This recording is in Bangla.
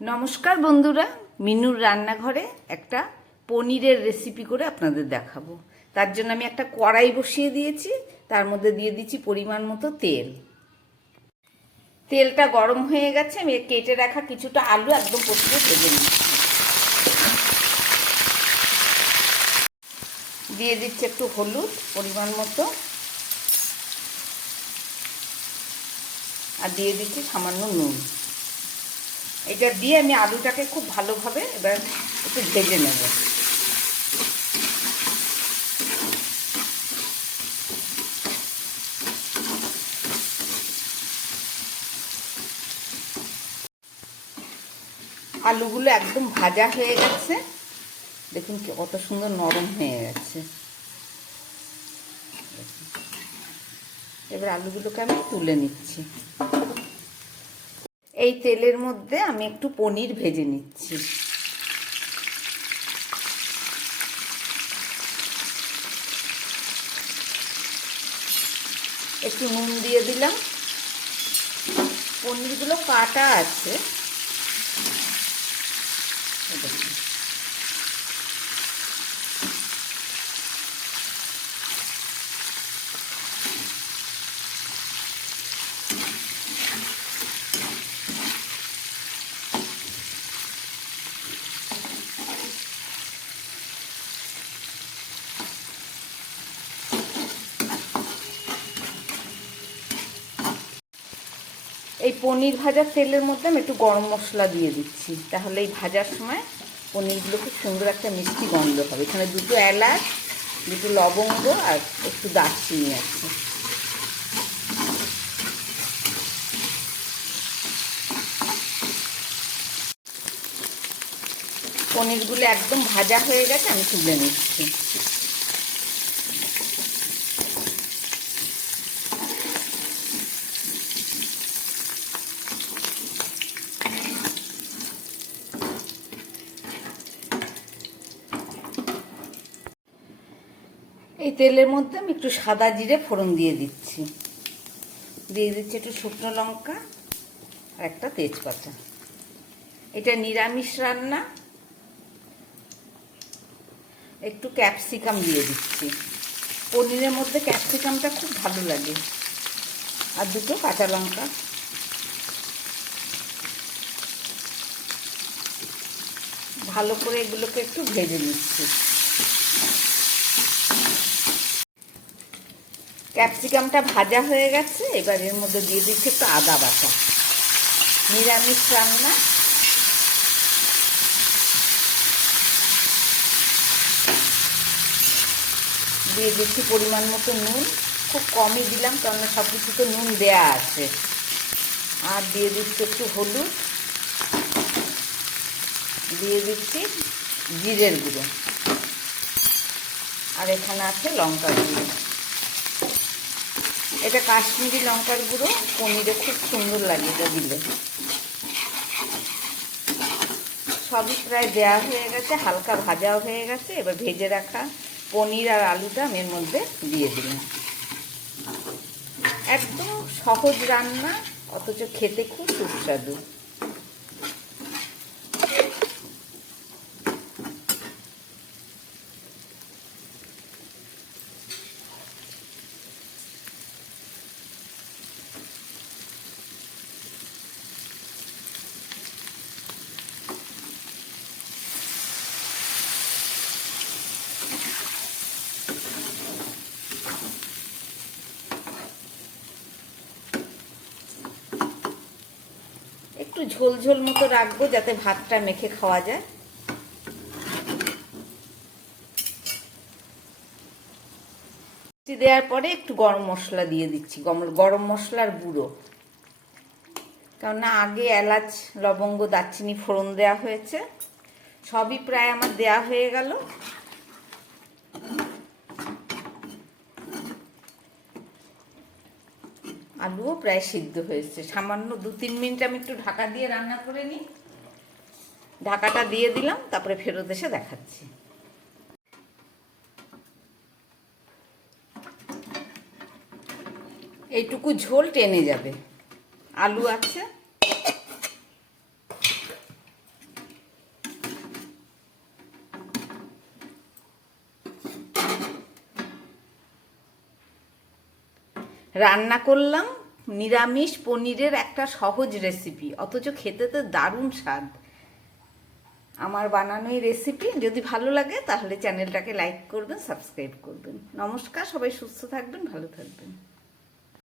নমস্কার বন্ধুরা, মিনুর রান্নাঘরে একটা পনিরের রেসিপি করে আপনাদের দেখাবো। তার জন্য আমি একটা কড়াই বসিয়ে দিয়েছি, তার মধ্যে দিয়ে দিচ্ছি পরিমাণ মতো তেল। তেলটা গরম হয়ে গেছে, আমি কেটে রাখা কিছুটা আলু একদম প্রথমে ভেজে নিচ্ছি। দিয়ে দিচ্ছি একটু হলুদ পরিমাণ মতো, আর দিয়ে দিচ্ছি সামান্য নুন। এটা দিয়ে আমি আলুটাকে খুব ভালোভাবে এবার একটু ভেজে নেব। আলুগুলো একদম ভাজা হয়ে গেছে, দেখুন কি কত সুন্দর নরম হয়ে গেছে। এবার আলুগুলোকে আমি তুলে নিচ্ছি। এই তেলের মধ্যে আমি একটু পনির ভেজে নিচ্ছি। একটু নুন দিয়ে দিলাম। পনিরগুলো কাটা আছে, এই পনির ভাজার তেলের মধ্যে আমি একটু গরম মশলা দিয়ে দিচ্ছি, তাহলে এই ভাজার সময় পনিরগুলো খুব সুন্দর একটা মিষ্টি গন্ধ হবে। এখানে দুটো এলাচ, দুটো লবঙ্গ আর একটু দারচিনি আছে। পনিরগুলো একদম ভাজা হয়ে গেছে, আমি তুলে নিচ্ছি। এই তেলের মধ্যে আমি একটু সাদা জিরে ফোড়ন দিয়ে দিচ্ছি। দিয়ে দিচ্ছি একটু শুকনো লঙ্কা আর একটা তেজপাতা। এটা নিরামিষ রান্না, একটু ক্যাপসিকাম দিয়ে দিচ্ছি। পনিরের মধ্যে ক্যাপসিকামটা খুব ভালো লাগে, আর দুটো কাঁচা লঙ্কা। ভালো করে এগুলোকে একটু ভেজে নিচ্ছি। ক্যাপসিকামটা ভাজা হয়ে গেছে, এবার এর মধ্যে দিয়ে দিচ্ছি একটু আদা বাটা। নিরামিষ রান্না, দিয়ে দিচ্ছি পরিমাণ মতো নুন। খুব কমই দিলাম, কারণ সব কিছুতে নুন দেয়া আছে। আর দিয়ে দিচ্ছি একটু হলুদ, দিয়ে দিচ্ছি জিরের গুঁড়ো, আর এখানে আছে লঙ্কার গুঁড়ো। এটা কাশ্মীরি লঙ্কার গুঁড়ো, পনিরে খুব সুন্দর লাগে এটা দিলে। সবই প্রায় দেওয়া হয়ে গেছে, হালকা ভাজাও হয়ে গেছে। এবার ভেজে রাখা পনির আর আলুটা আমি এর মধ্যে দিয়ে দিলাম। একদম সহজ রান্না, অথচ খেতে খুব সুস্বাদু। একটু ঝোল ঝোল মতো রাখবো, যাতে ভাতটা মেখে খাওয়া যায়। দেওয়ার পরে একটু গরম মশলা দিয়ে দিচ্ছি, গরম মশলার গুঁড়ো। কেননা আগে এলাচ, লবঙ্গ, দারচিনি ফোড়ন দেওয়া হয়েছে। সবই প্রায় আমার দেওয়া হয়ে গেল। আলুও প্রায় সিদ্ধ হয়েছে। সামান্য 2-3 মিনিট আমি একটু ঢাকা দিয়ে রান্না করে নিই। ঢাকাটা দিয়ে দিলাম, তারপরে ফেরত এসে দেখাচ্ছি। এইটুকু ঝোল টেনে যাবে। আলু আছে, রান্না করলাম নিরামিষ পনিরের একটা সহজ রেসিপি, অথচ খেতে তো দারুণ স্বাদ। আমার বানানো এই রেসিপি যদি ভালো লাগে তাহলে চ্যানেলটাকে লাইক করবেন, সাবস্ক্রাইব করবেন। নমস্কার, সবাই সুস্থ থাকবেন, ভালো থাকবেন।